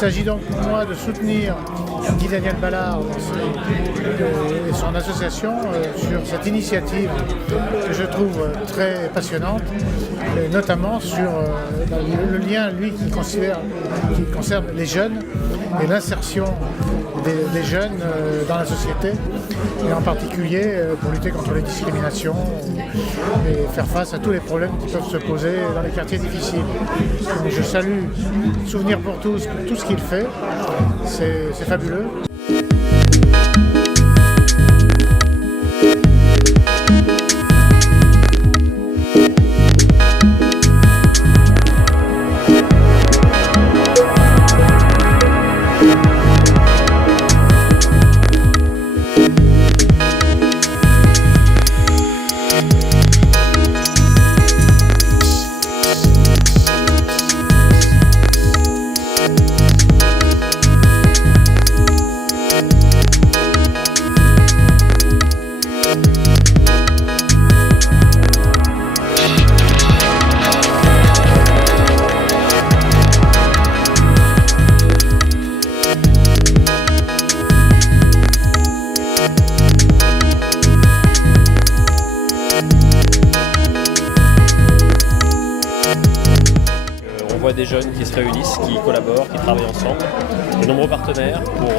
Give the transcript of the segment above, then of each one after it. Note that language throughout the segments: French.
s'agit donc pour moi de soutenir Guy Daniel Ballard et son association sur cette initiative que je trouve très passionnante, et notamment sur le lien, lui, qui concerne les jeunes et l'insertion des jeunes dans la société, et en particulier pour lutter contre les discriminations et faire face à tous les problèmes qui peuvent se poser dans les quartiers difficiles. Donc je salue Souvenir pour tous pour tout ce qu'il fait, c'est fabuleux. On voit des jeunes qui se réunissent, qui collaborent, qui travaillent ensemble, de nombreux partenaires pour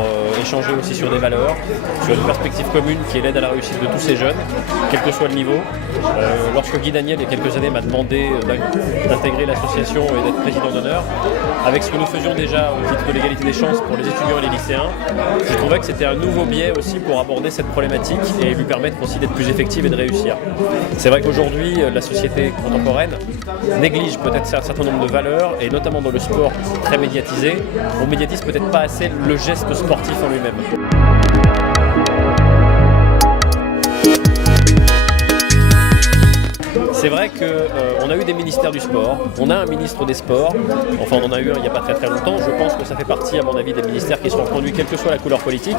échanger aussi sur des valeurs, sur une perspective commune qui est l'aide à la réussite de tous ces jeunes, quel que soit le niveau. Lorsque Guy Daniel, il y a quelques années, m'a demandé d'intégrer l'association et d'être président d'honneur, avec ce que nous faisions déjà au titre de l'égalité des chances pour les étudiants et les lycéens, je trouvais que c'était un nouveau biais aussi pour aborder cette problématique et lui permettre aussi d'être plus effective et de réussir. C'est vrai qu'aujourd'hui, la société contemporaine néglige peut-être un certain nombre de valeurs, et notamment dans le sport très médiatisé, on médiatise peut-être pas assez le geste sportif en lui-même. C'est vrai qu'on a eu des ministères du sport, on a un ministre des sports, enfin on en a eu un il n'y a pas très longtemps, je pense que ça fait partie à mon avis des ministères qui seront conduits quelle que soit la couleur politique,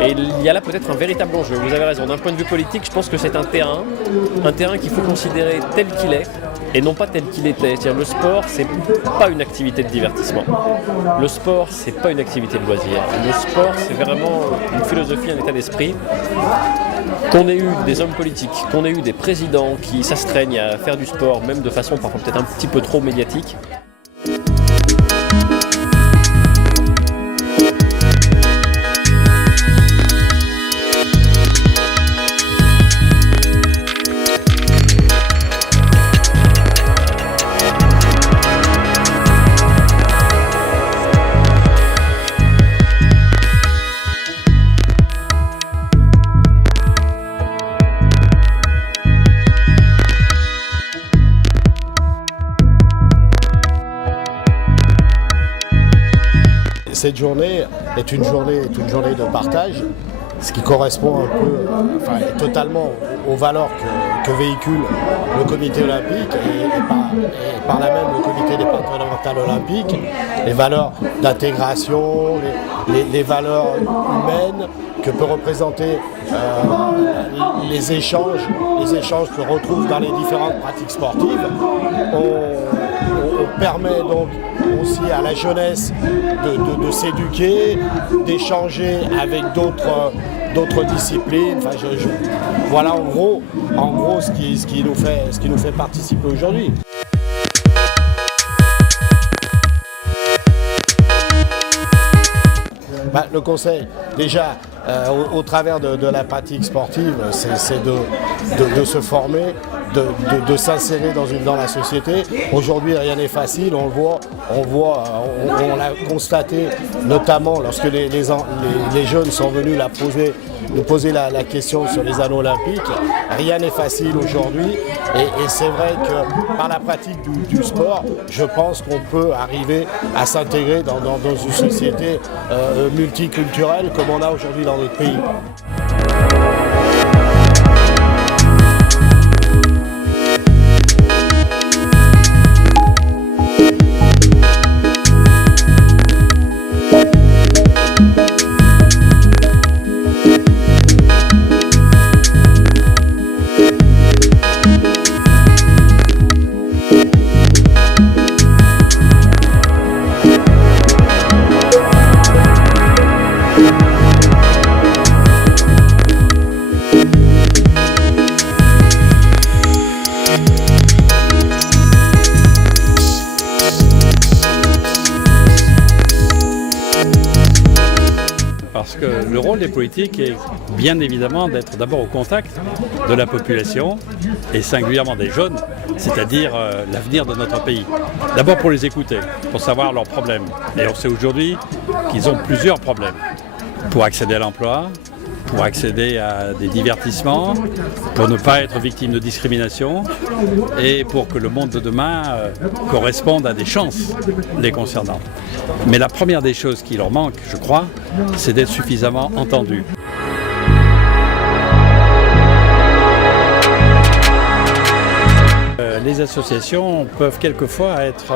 et il y a là peut-être un véritable enjeu, vous avez raison, d'un point de vue politique je pense que c'est un terrain qu'il faut considérer tel qu'il est, et non pas tel qu'il était. C'est-à-dire, le sport, c'est pas une activité de divertissement. Le sport, c'est pas une activité de loisir. Le sport, c'est vraiment une philosophie, un état d'esprit. Qu'on ait eu des hommes politiques, qu'on ait eu des présidents qui s'astreignent à faire du sport, même de façon parfois peut-être un petit peu trop médiatique. Cette journée est une journée de partage, ce qui correspond un peu, totalement aux valeurs que véhicule le comité olympique et par là même le comité départemental olympique, les valeurs d'intégration, les valeurs humaines que peut représenter les échanges que retrouve dans les différentes pratiques sportives. On permet donc aussi à la jeunesse de s'éduquer, d'échanger avec d'autres disciplines. Enfin, voilà en gros ce qui nous fait participer aujourd'hui. Le conseil, déjà, au travers de la pratique sportive, c'est de se former, de s'insérer dans la société. Aujourd'hui, rien n'est facile, on l'a constaté, notamment lorsque les jeunes sont venus nous poser la question sur les anneaux olympiques. Rien n'est facile aujourd'hui, et c'est vrai que par la pratique du sport, je pense qu'on peut arriver à s'intégrer dans une société multiculturelle comme on a aujourd'hui dans notre pays. pense que le rôle des politiques est bien évidemment d'être d'abord au contact de la population et singulièrement des jeunes, c'est-à-dire l'avenir de notre pays. D'abord pour les écouter, pour savoir leurs problèmes. Et on sait aujourd'hui qu'ils ont plusieurs problèmes. Pour accéder à l'emploi, pour accéder à des divertissements, pour ne pas être victime de discrimination et pour que le monde de demain corresponde à des chances les concernant. Mais la première des choses qui leur manque, je crois, c'est d'être suffisamment entendus. Les associations peuvent quelquefois être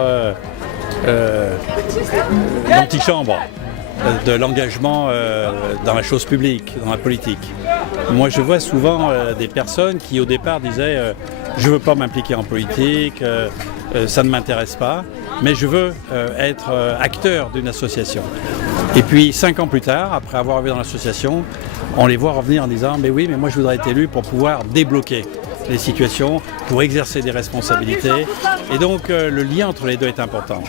l'antichambre de l'engagement dans la chose publique, dans la politique. Moi je vois souvent des personnes qui au départ disaient je ne veux pas m'impliquer en politique, ça ne m'intéresse pas, mais je veux être acteur d'une association. Et puis 5 ans plus tard, après avoir arrivé dans l'association, on les voit revenir en disant mais oui, mais moi je voudrais être élu pour pouvoir débloquer les situations, pour exercer des responsabilités. Et donc le lien entre les deux est important.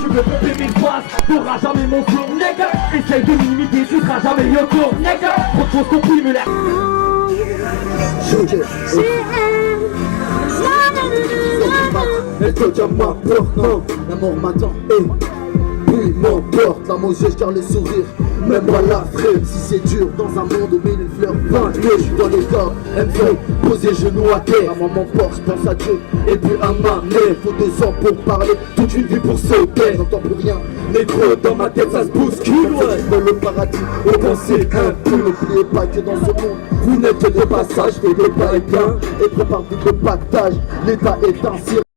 Je veux pomper mes phrases, t'auras jamais mon flow, nègre. Essaye de m'imiter, tu seras jamais le cours, nègre. Trop de choses compris, mais là. Elle te tient ma porte, non. La mort m'attend, puis m'emporte. La mauvaise, je garde le sourire, même pas la frime. Si c'est dur, dans un monde où mille fleurs pintent, je suis dans les corps, elle me fait poser genoux à terre. Maman m'emporte, je pense à Dieu, et puis à ma mère. Faut 2 ans pour parler, toute une vie pour se taire. J'entends plus rien, négro, dans ma tête ça se bouscule. Dans le paradis, aucun c'est un peu. N'oubliez pas que dans ce monde, vous n'êtes que de passage. Fais des pas et bien, et prépare vite le pactage. L'état est ainsi.